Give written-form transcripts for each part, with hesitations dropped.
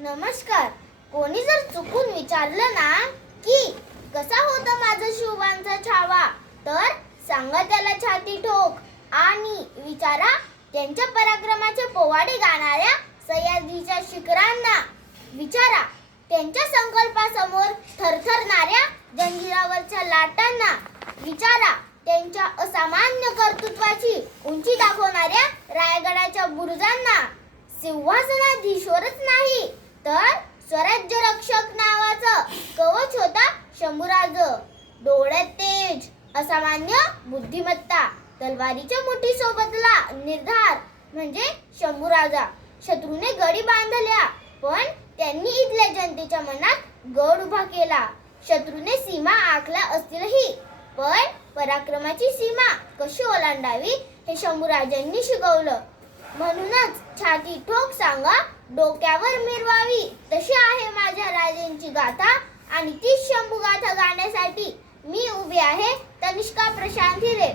नमस्कार. कोणी जर चुकून विचारलं ना की कसा होता माझा शिवबांचा छावा, तर सांगा त्याला छाती ठोक आणि विचारा त्यांच्या पराक्रमाचे पोवाडे गाणाऱ्या सह्याद्रीच्या शिखरांना. विचारा त्यांच्या संकल्पासमोर थरथरणाऱ्या जंजिरावरच्या लाटांना. विचारा त्यांच्या असामान्य कर्तृत्वाची उंची दाखवणाऱ्या रायगडाच्या बुरुजांना. सिंहासनाधीश्वरच नाही तर स्वराज्य रक्षक नावाचं कवच होता शंभूराज. डोळ्यात तेज, असामान्य बुद्धिमत्ता, तलवारीच्या मुठीसोबतला निर्धार म्हणजे शंभूराजा. शत्रूने गडी बांधल्या पण त्यांनी इथल्या जनतेच्या मनात गड उभा केला. शत्रूने सीमा आखल्या असतीलही पण पराक्रमाची सीमा कशी ओलांडावी हे शंभूराजांनी शिकवलं. म्हणूनच छाती ठोक सांगा डोक्यावर मिरवावी तशी आहे माझ्या राजांची गाथा. आणि ती शंभू गाथा गाण्यासाठी मी उभी आहे तनिष्का प्रशांत हिरे.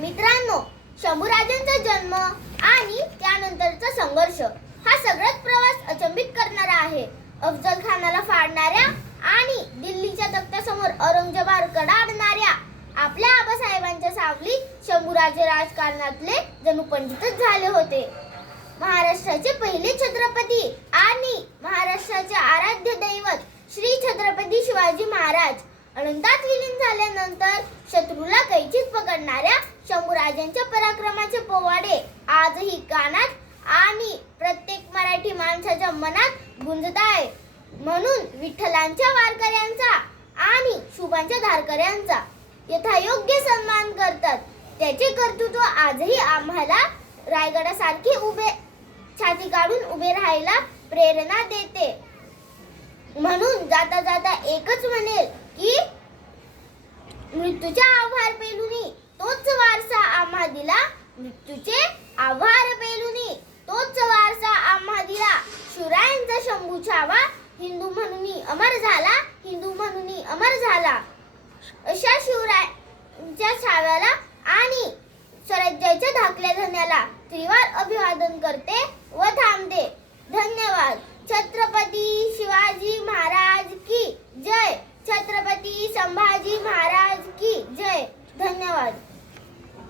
मित्रांनो, शंभूराजांचा जन्म आणि त्यानंतरचा संघर्ष हा सगळाच प्रवास अचंबित करणारा आहे. अफजल खानाला फाडणाऱ्या आणि दिल्लीच्या तख्तासमोर औरंगजेबावर कडाडणाऱ्या आपल्या आबासाहेबांच्या सावलीत शंभूराजे राजकारणातले जणू पंडितच झाले होते. महाराष्ट्राचे पहिले छत्रपती आणि महाराष्ट्राचे आराध्य दैवत श्री छत्रपती शिवाजी महाराज अनंतात विलीन झाल्यानंतर शत्रूला कैचीत पकडणाऱ्या शंभूराजांच्या पराक्रमाचे पोवाडे आजही कानात आणि प्रत्येक मराठी माणसाच्या मनात गुंजत आहे. म्हणून विठ्ठलांच्या वारकऱ्यांचा आणि शुभांच्या धारकऱ्यांचा यथायोग्य सन्मान करतात. त्याचे कर्तृत्व आजही आम्हाला रायगडासारखे उभे छाती काढून उभे राहायला प्रेरणा देते. म्हणून जाता जाता एकच म्हणेल की मृत्यूच्या आभार पेलुनी तोच वारसा आम्हा दिला. मृत्यूचे आभार पेलुनी तोच वारसा आम्हा दिला. शिवरायांचा शंभू छावा हिंदू म्हणून अमर झाला, हिंदू म्हणून अमर झाला. अशा शिवरायांच्या छाव्याला आणि स्वराज्याच्या धाकल्या धन्याला त्रिवार अभिवादन करते व थांबते.